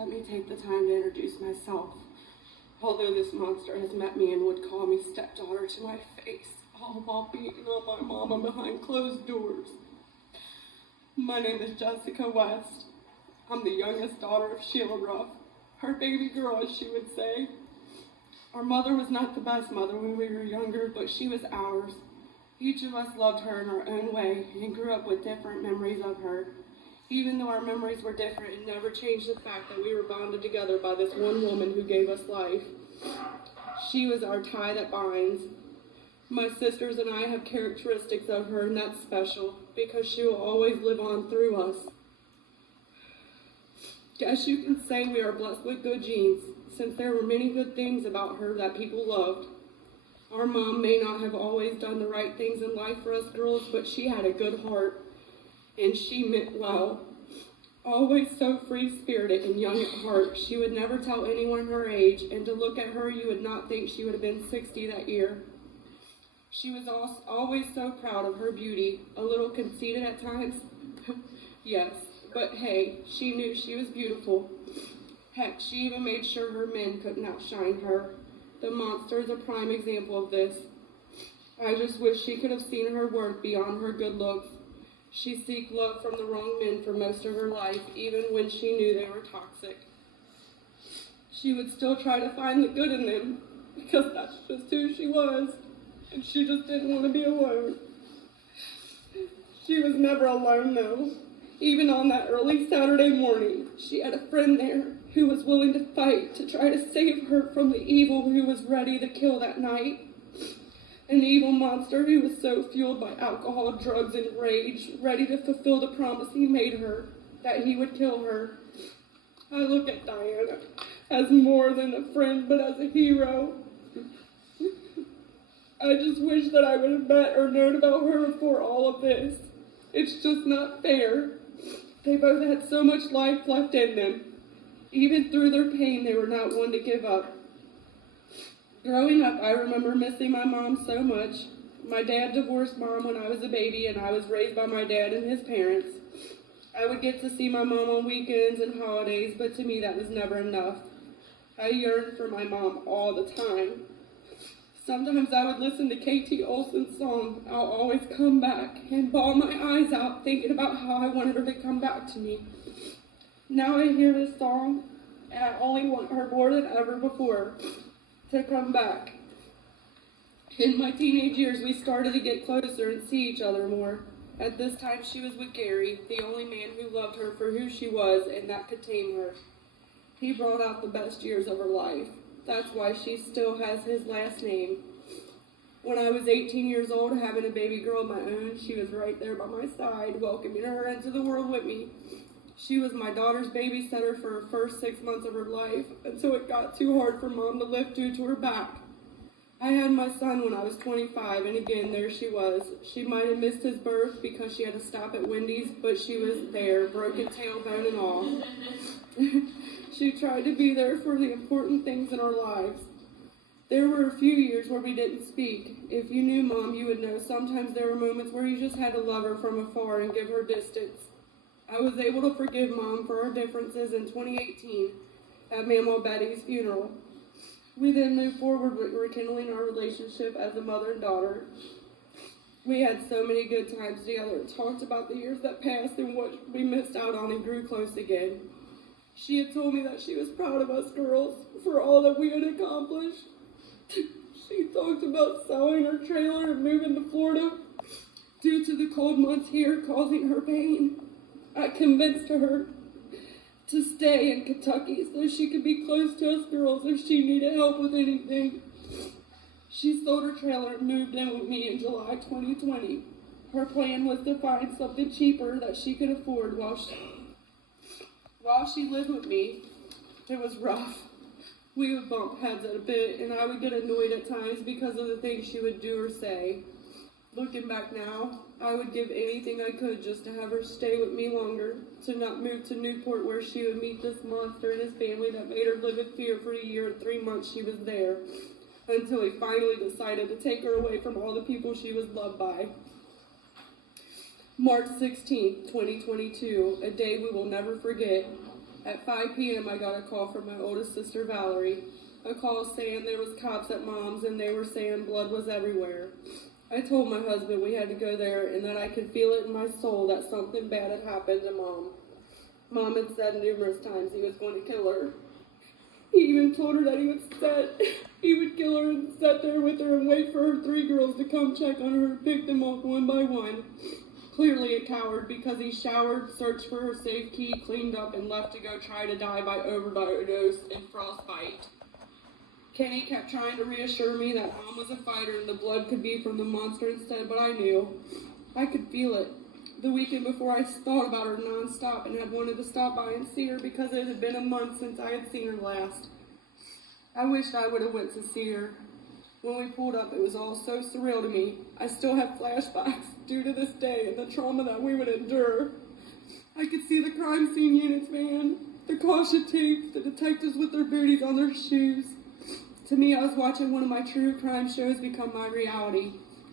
Let me take the time to introduce myself. Although this monster has met me and would call me stepdaughter to my face, all while beating on my mama behind closed doors. My name is Jessica West. I'm the youngest daughter of Sheila Ruf, her baby girl, as she would say. Our mother was not the best mother when we were younger, but she was ours. Each of us loved her in our own way and grew up with different memories of her. Even though our memories were different, it never changed the fact that we were bonded together by this one woman who gave us life. She was our tie that binds. My sisters and I have characteristics of her, and that's special because she will always live on through us. Guess you can say we are blessed with good genes, since there were many good things about her that people loved. Our mom may not have always done the right things in life for us girls, but she had a good heart, and she meant well. Always so free-spirited and young at heart, she would never tell anyone her age, and to look at her you would not think she would have been 60 that year. She was always so proud of her beauty, a little conceited at times. Yes, but hey, she knew she was beautiful. Heck, she even made sure her men couldn't outshine her. The monster is a prime example of this. I just wish she could have seen her worth beyond her good looks. She seeked love from the wrong men for most of her life, even when she knew they were toxic. She would still try to find the good in them, because that's just who she was, and she just didn't want to be alone. She was never alone, though. Even on that early Saturday morning, she had a friend there who was willing to fight to try to save her from the evil who was ready to kill that night. An evil monster who was so fueled by alcohol, drugs, and rage, ready to fulfill the promise he made her, that he would kill her. I look at Diana as more than a friend, but as a hero. I just wish that I would have met or known about her before all of this. It's just not fair. They both had so much life left in them. Even through their pain, they were not one to give up. Growing up, I remember missing my mom so much. My dad divorced mom when I was a baby, and I was raised by my dad and his parents. I would get to see my mom on weekends and holidays, but to me that was never enough. I yearned for my mom all the time. Sometimes I would listen to KT Olsen's song, I'll Always Come Back, and bawl my eyes out thinking about how I wanted her to come back to me. Now I hear this song, and I only want her more than ever before to come back. In my teenage years, we started to get closer and see each other more. At this time, she was with Gary, the only man who loved her for who she was and that could tame her. He brought out the best years of her life. That's why she still has his last name. When I was 18 years old, having a baby girl of my own, she was right there by my side, welcoming her into the world with me. She was my daughter's babysitter for her first 6 months of her life, until it got too hard for mom to lift due to her back. I had my son when I was 25, and again, there she was. She might have missed his birth because she had to stop at Wendy's, but she was there, broken tailbone and all. She tried to be there for the important things in our lives. There were a few years where we didn't speak. If you knew mom, you would know sometimes there were moments where you just had to love her from afar and give her distance. I was able to forgive mom for our differences in 2018 at Mama Betty's funeral. We then moved forward with rekindling our relationship as a mother and daughter. We had so many good times together, talked about the years that passed and what we missed out on, and grew close again. She had told me that she was proud of us girls for all that we had accomplished. She talked about selling her trailer and moving to Florida due to the cold months here causing her pain. I convinced her to stay in Kentucky so she could be close to us girls if she needed help with anything. She sold her trailer and moved in with me in July 2020. Her plan was to find something cheaper that she could afford while she lived with me. It was rough. We would bump heads at a bit, and I would get annoyed at times because of the things she would do or say. Looking back now, I would give anything I could just to have her stay with me longer, to not move to Newport where she would meet this monster and his family that made her live in fear for a year and 3 months she was there, until he finally decided to take her away from all the people she was loved by. March 16, 2022, a day we will never forget. At 5 p.m., I got a call from my oldest sister, Valerie. A call saying there was cops at Mom's and they were saying blood was everywhere. I told my husband we had to go there and that I could feel it in my soul that something bad had happened to Mom. Mom had said numerous times he was going to kill her. He even told her that he would kill her and sit there with her and wait for her 3 girls to come check on her and pick them off one by one. Clearly a coward because he showered, searched for her safe key, cleaned up, and left to go try to die by overdose and frostbite. Kenny kept trying to reassure me that Mom was a fighter and the blood could be from the monster instead, but I knew. I could feel it. The weekend before, I thought about her nonstop and had wanted to stop by and see her because it had been a month since I had seen her last. I wished I would have went to see her. When we pulled up, it was all so surreal to me. I still have flashbacks due to this day and the trauma that we would endure. I could see the crime scene units van, the caution tape, the detectives with their booties on their shoes. To me, I was watching one of my true crime shows become my reality.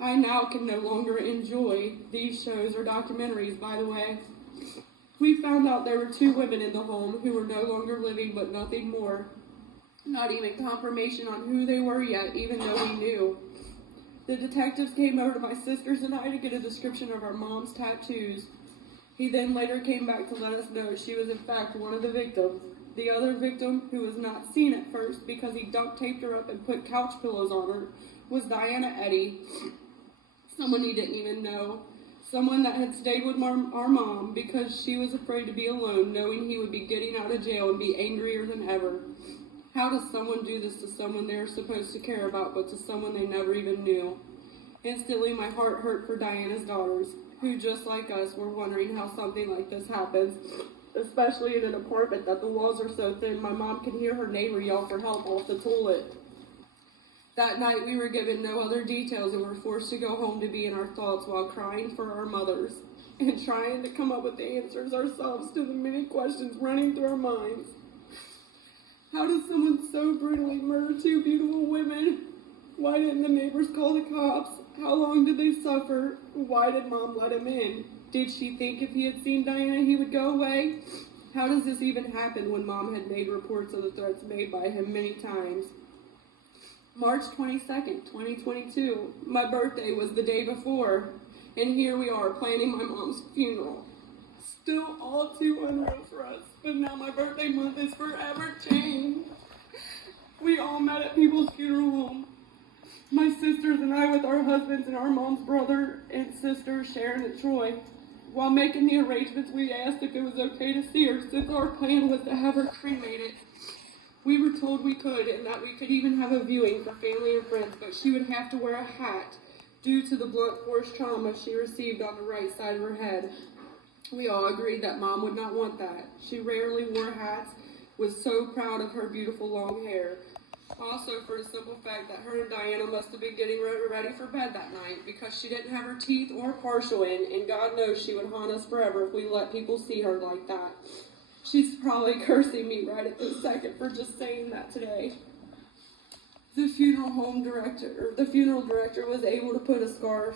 I now can no longer enjoy these shows or documentaries, by the way. We found out there were 2 women in the home who were no longer living, but nothing more. Not even confirmation on who they were yet, even though we knew. The detectives came over to my sisters and I to get a description of our mom's tattoos. He then later came back to let us know she was in fact one of the victims. The other victim, who was not seen at first because he duct taped her up and put couch pillows on her, was Diana Eddy. Someone he didn't even know. Someone that had stayed with our mom because she was afraid to be alone, knowing he would be getting out of jail and be angrier than ever. How does someone do this to someone they're supposed to care about, but to someone they never even knew? Instantly, my heart hurt for Diana's daughters, who, just like us, were wondering how something like this happens, especially in an apartment that the walls are so thin my mom can hear her neighbor yell for help off the toilet. That night, we were given no other details and were forced to go home to be in our thoughts while crying for our mothers and trying to come up with the answers ourselves to the many questions running through our minds. How does someone so brutally murder 2 beautiful women? Why didn't the neighbors call the cops? How long did they suffer? Why did Mom let him in? Did she think if he had seen Diana, he would go away? How does this even happen when Mom had made reports of the threats made by him many times? March 22nd, 2022. My birthday was the day before, and here we are planning my mom's funeral. Still all too unreal for us, but now my birthday month is forever changed. We all met at people's funeral home. My sisters and I with our husbands and our mom's brother and sister, Sharon and Troy. While making the arrangements, we asked if it was okay to see her since our plan was to have her cremated. We were told we could and that we could even have a viewing for family and friends, but she would have to wear a hat due to the blunt force trauma she received on the right side of her head. We all agreed that Mom would not want that. She rarely wore hats, was so proud of her beautiful long hair. Also, for the simple fact that her and Diana must have been getting ready for bed that night because she didn't have her teeth or partial in, and God knows she would haunt us forever if we let people see her like that. She's probably cursing me right at this second for just saying that today. The funeral director was able to put a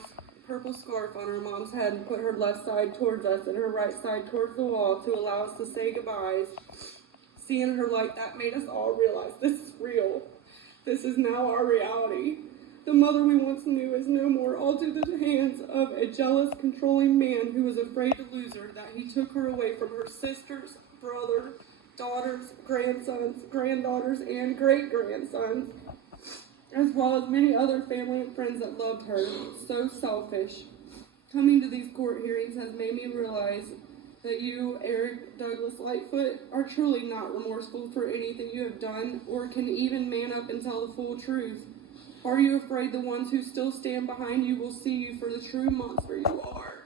purple scarf on her mom's head and put her left side towards us and her right side towards the wall to allow us to say goodbyes. Seeing her like that made us all realize this is real. This is now our reality. The mother we once knew is no more, all to the hands of a jealous, controlling man who was afraid to lose her, that he took her away from her sisters, brother, daughters, grandsons, granddaughters, and great-grandsons, as well as many other family and friends that loved her. So selfish. Coming to these court hearings has made me realize that you, Eric Douglas Lightfoot, are truly not remorseful for anything you have done or can even man up and tell the full truth. Are you afraid the ones who still stand behind you will see you for the true monster you are?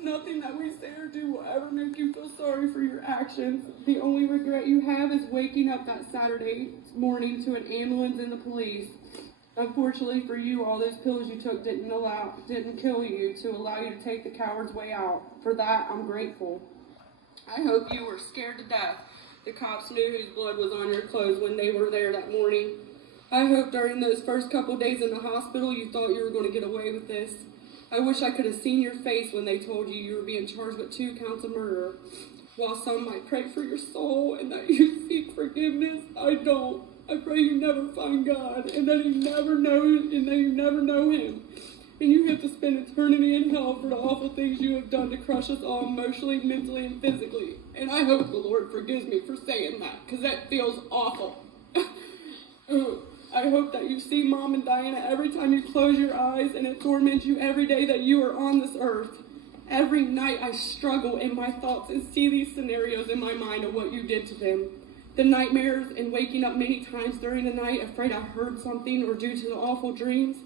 Nothing that we say or do will ever make you feel sorry for your actions. The only regret you have is waking up that Saturday morning to an ambulance and the police. Unfortunately for you, all those pills you took didn't kill you to allow you to take the coward's way out. For that, I'm grateful. I hope you were scared to death. The cops knew whose blood was on your clothes when they were there that morning. I hope during those first couple days in the hospital you thought you were going to get away with this. I wish I could have seen your face when they told you you were being charged with 2 counts of murder. While some might pray for your soul and that you seek forgiveness, I don't. I pray you never find God and that you never know Him. And you have to spend eternity in hell for the awful things you have done to crush us all emotionally, mentally, and physically. And I hope the Lord forgives me for saying that, because that feels awful. I hope that you see Mom and Diana every time you close your eyes, and it torments you every day that you are on this earth. Every night I struggle in my thoughts and see these scenarios in my mind of what you did to them. The nightmares and waking up many times during the night, afraid I heard something or due to the awful dreams.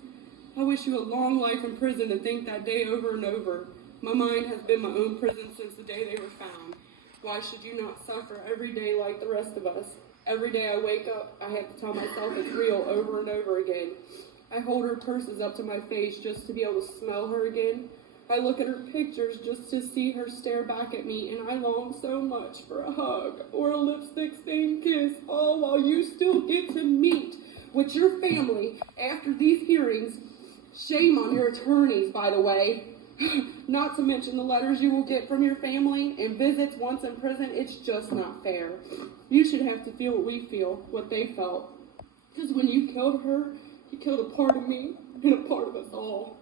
I wish you a long life in prison to think that day over and over. My mind has been my own prison since the day they were found. Why should you not suffer every day like the rest of us? Every day I wake up, I have to tell myself it's real over and over again. I hold her purses up to my face just to be able to smell her again. I look at her pictures just to see her stare back at me, and I long so much for a hug or a lipstick-stained kiss, all while you still get to meet with your family after these hearings. Shame on your attorneys, by the way. Not to mention the letters you will get from your family and visits once in prison. It's just not fair. You should have to feel what we feel, what they felt. Because when you killed her, you killed a part of me and a part of us all.